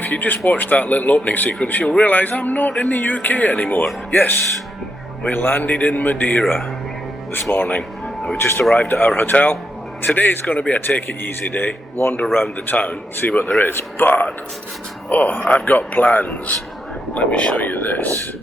if you just watch that little opening sequence, you'll realise I'm not in the UK anymore. Yes, we landed in Madeira this morning, and we just arrived at our hotel. Today's going to be a take-it-easy day, wander around the town, see what there is, but, oh, I've got plans. Let me show you this.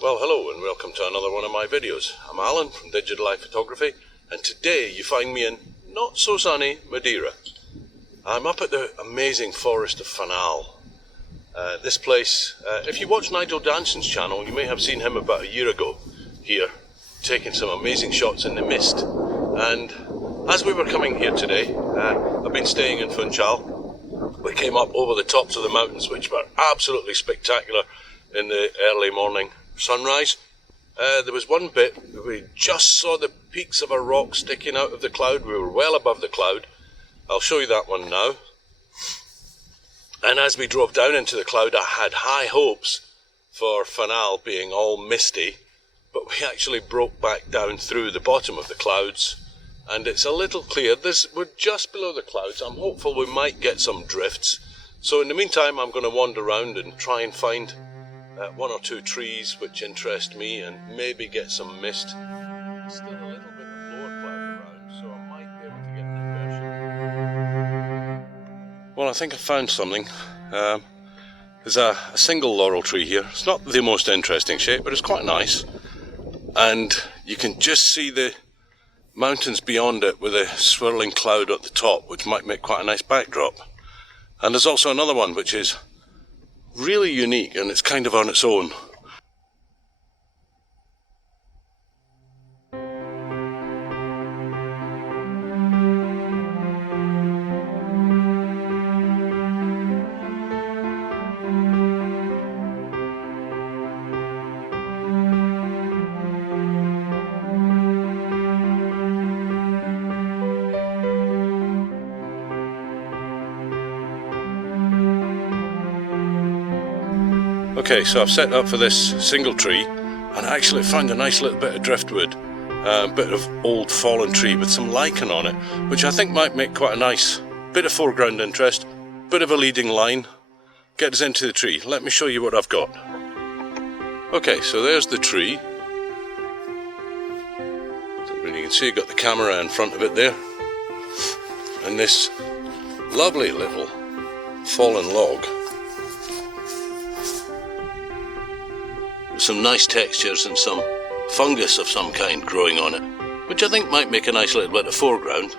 Well, hello and welcome to another one of my videos. I'm Alan from Digital Life Photography, and today you find me in not so sunny Madeira. I'm up at the amazing forest of Fanal. This place, if you watch Nigel Danson's channel, you may have seen him about a year ago here, taking some amazing shots in the mist. And as we were coming here today, I've been staying in Funchal. We came up over the tops of the mountains, which were absolutely spectacular in the early morning sunrise. There was one bit where we just saw the peaks of a rock sticking out of the cloud. We were well above the cloud. I'll show you that one now. And as we drove down into the cloud, I had high hopes for Fanal being all misty, but we actually broke back down through the bottom of the clouds, and it's a little clear. We're just below the clouds. I'm hopeful we might get some drifts. So in the meantime, I'm going to wander around and try and find one or two trees which interest me and maybe get some mist. Still a little bit of lower cloud around, so I might be able to get an impression. Well, I think I found something. There's a single laurel tree here. It's not the most interesting shape, but it's quite nice. And you can just see the mountains beyond it with a swirling cloud at the top, which might make quite a nice backdrop. And there's also another one which is really unique, and it's kind of on its own. Okay, so I've set up for this single tree, and I actually found a nice little bit of driftwood, a bit of old fallen tree with some lichen on it, which I think might make quite a nice bit of foreground interest, bit of a leading line, get us into the tree. Let me show you what I've got. Okay, so there's the tree. So you can see you've got the camera in front of it there, and this lovely little fallen log. Some nice textures and some fungus of some kind growing on it, which I think might make a nice little bit of foreground,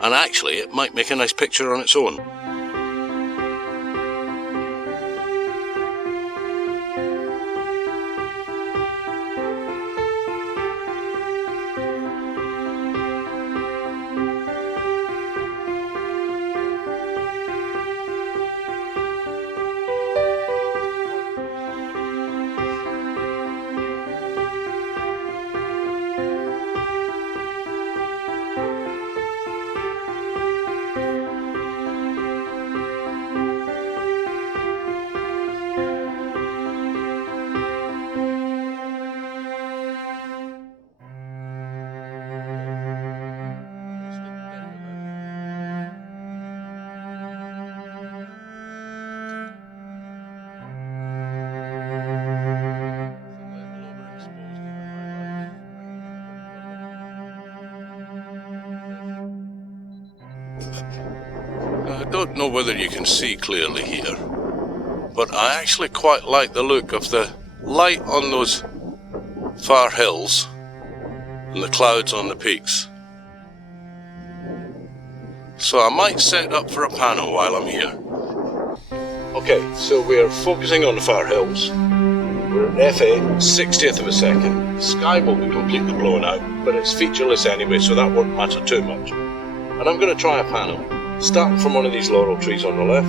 and actually it might make a nice picture on its own. I don't know whether you can see clearly here, but I actually quite like the look of the light on those far hills and the clouds on the peaks. So I might set up for a pano while I'm here. Okay, so we're focusing on the far hills. We're at FA 60th of a second. The sky will be completely blown out, but it's featureless anyway, so that won't matter too much. And I'm going to try a pano, starting from one of these laurel trees on the left.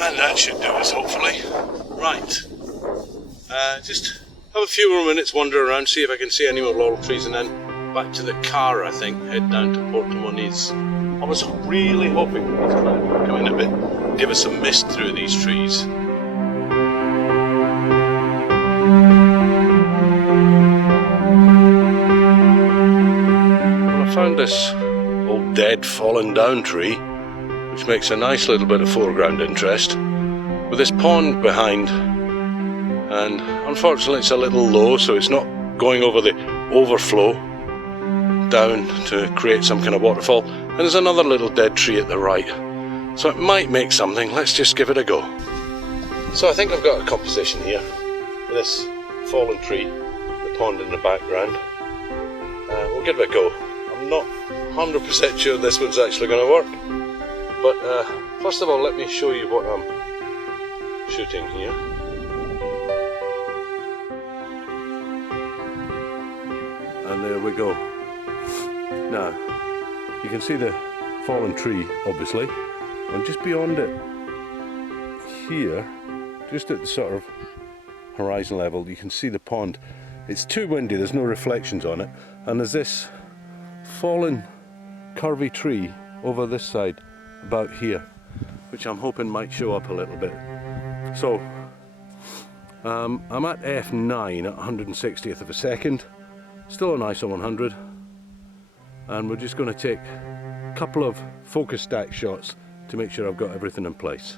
And that should do us, hopefully. Right. Just have a few more minutes, wander around, see if I can see any more laurel trees, and then back to the car, I think, head down to Porto Moniz. I was really hoping these clouds would come in a bit, give us some mist through these trees. Well, I found this old dead fallen down tree, which makes a nice little bit of foreground interest, with this pond behind, and unfortunately it's a little low, so it's not going over the overflow down to create some kind of waterfall, and there's another little dead tree at the right, so it might make something. Let's just give it a go. So I think I've got a composition here, this fallen tree, the pond in the background. We'll give it a go. I'm not 100% sure this one's actually going to work. But first of all, let me show you what I'm shooting here. And there we go. Now, you can see the fallen tree, obviously, and just beyond it, here, just at the sort of horizon level, you can see the pond. It's too windy, there's no reflections on it, and there's this fallen curvy tree over this side, about here, which I'm hoping might show up a little bit. So I'm at f9 at 160th of a second, still an ISO 100, and we're just going to take a couple of focus stack shots to make sure I've got everything in place.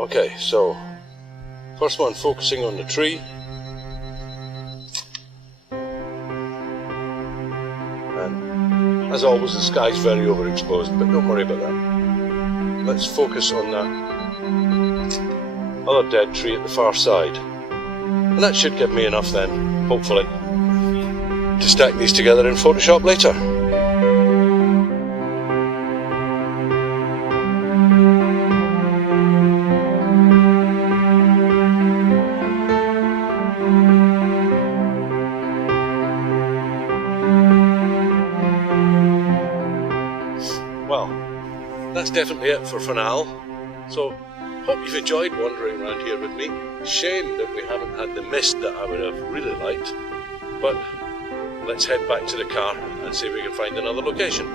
Okay, so first one focusing on the tree. As always, the sky's very overexposed, but don't worry about that. Let's focus on that other dead tree at the far side. And that should give me enough then, hopefully, to stack these together in Photoshop later. Well, that's definitely it for Fanal. So, hope you've enjoyed wandering around here with me. Shame that we haven't had the mist that I would have really liked. But let's head back to the car and see if we can find another location.